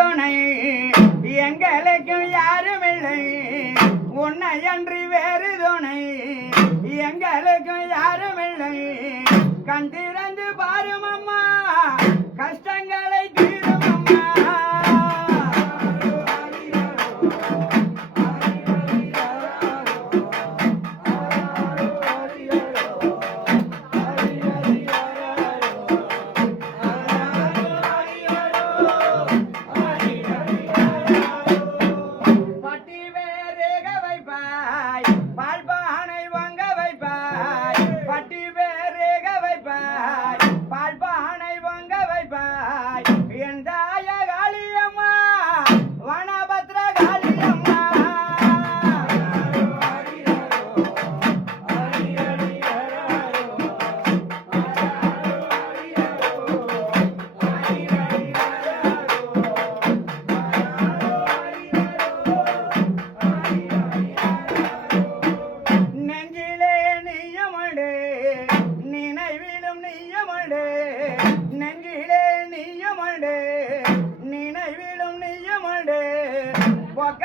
துணை எங்களுக்கும் யாரும் இல்லை உன்னை அன்றி வேறு துணை எங்களுக்கும் யாரும் இல்லை கண் திறந்து பாரும் அம்மா கஷ்டங்களை தீரும் அம்மா நெஞ்சிலே நீயும் நினைவிலும் நீயும் பொக்க